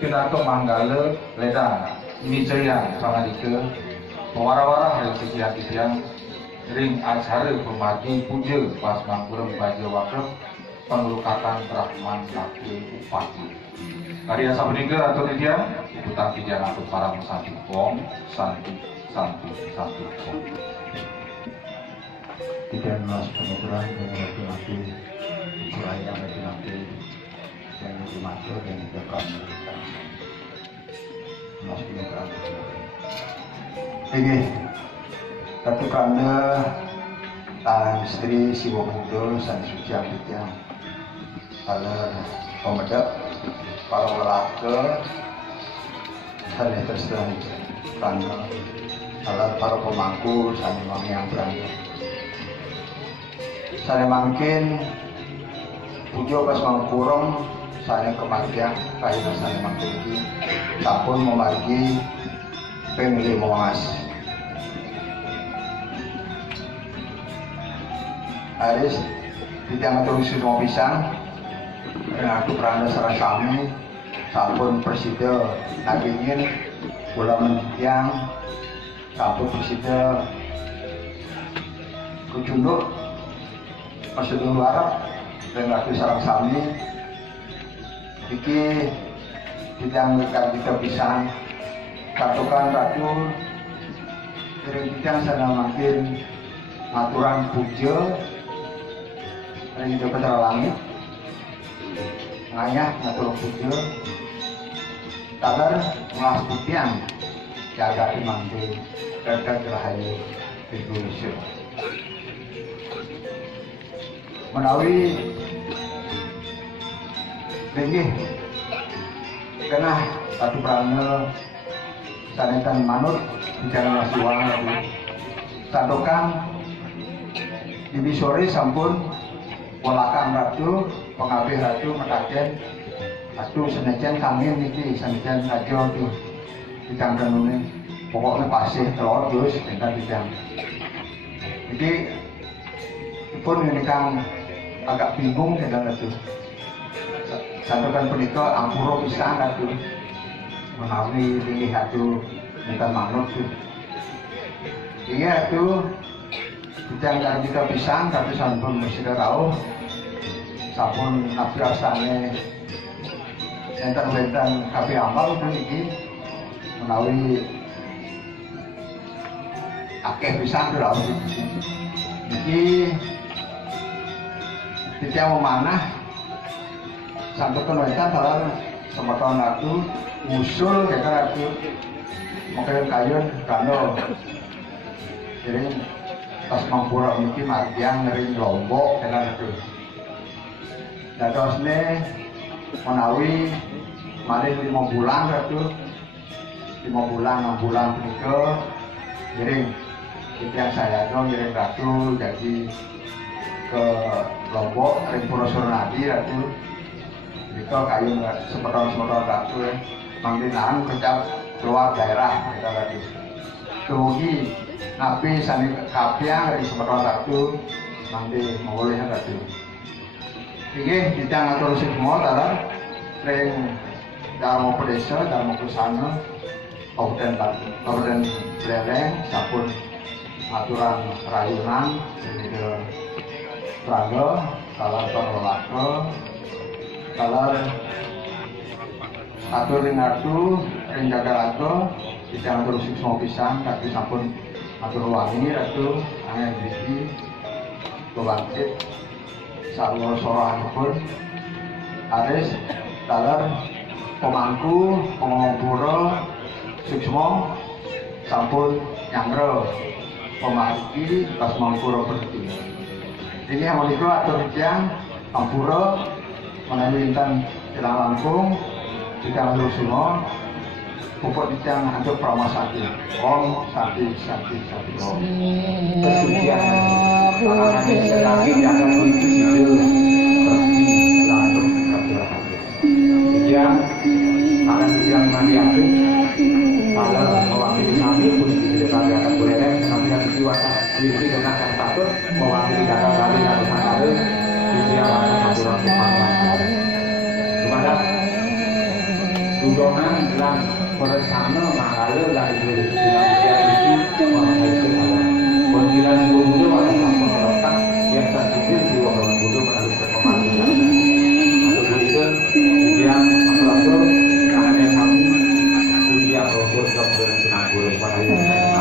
Pidato Manggala Ledana Mijaya Pangadika Pewara-wara yang sisian-sisian ring acara pemagi puja pas mangkurem baja wakaf pengelukatan Rahman Lakil Upati karya sabenika atau tidian ibutan pijan atau para musanti pom santi pom tidian mas penuturan dengan laki-laki suraya laki-laki yang dimaksud dan ditekan mas penuturan ini ketukanda Tan Sri Siwo Mundo San Suci Abidya Kalau pemedap para lelaki saya terserah karena kalau para pemangku saya yang berani saya makin pujo pas mangkurong saya kematian kayak saya makin ini sampun memargi pemilih moas Aris tidak ngatur semua pisang dan aku beranda serah kami sampun presiden nagingin bola menjang sampun presiden kujunduk masuk dulu Arab dan aku serah kami iki tidak mengikat kita pisang katukan ratu dari kita sana makin ngaturan puja dari kita ke langit ngayah ngatur puja tagar ngelas putian jaga dimangke dan rahayu Indonesia menawi tinggi karena satu perangnya sanetan manut bicara nasiwang sadokan di sore sampun walakan ratu pengabih ratu metaken ratu senajan kami niki senajan raja tu bidang kanune pokoknya pasih telur terus dengan bidang jadi pun ini kan agak bingung dengan ratu sandokan punika ampura pisan ratu menawi pilih ratu minta manut tu iya ratu bidang kan kita pisang tapi sampun mesti tahu sampun nabiasane enten-enten kabeh amal niki menawi akeh pisang lho iki tidak memanah sampai kenaikan dalam semeton aku usul ya kan aku mungkin kayun kano jadi pas mampura mungkin margian ngering lombok dengan itu dan terus ini menawi mari 5 bulan itu 5 bulan 6 bulan berikut jadi yang saya dong ngiring ratu jadi ke Lombok ring Pura Surnadi ratu itu kayu semeton ratu mangdinan kecap keluar daerah kita ratu tuhi nabi sani kapiang ring semeton ratu mangdi mengolehan ratu ini kita ngatur semua dalam ring Darmo Pedesa, Darmo Kusana Kabupaten Beleleng sampun aturan rayunan ini ke Prangga, kalar penolaka, kalar atur ring ratu, ring jaga tidak atur siksa pisan, tapi sampun atur wangi ratu, angin biji, kebangkit, sarwa sorohanipun, aris, kalar pemangku, pengompura, suksmo, sampun nyangro, pemargi, pas mangkura berhenti. Ini yang menikah atur yang ampura menawi intan jelang langkung jika atur semua pupuk yang atur pramasati om sati om kesucian tangan selagi akan menuju lalu yang akan yang mandi api kalau mewakili kami pun kami akan boleh kami akan diwasa diri dengan status mewakili data kami atau sangat ini akan aturan kemana gimana dukungan dalam bersama mengalir dari diri itu pemanggilan guru atau pemberontak yang terjadi di orang guru melalui pemanggilan atau itu yang mengatur karena kami dunia rohur kemudian guru pada yang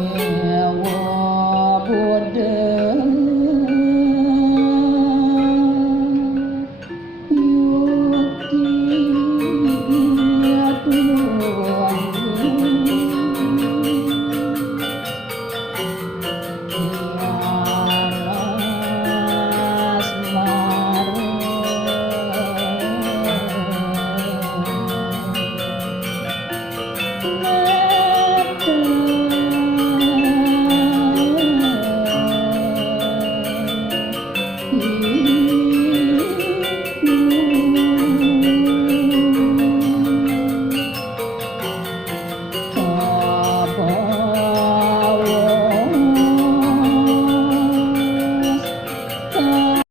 Sewa bodhe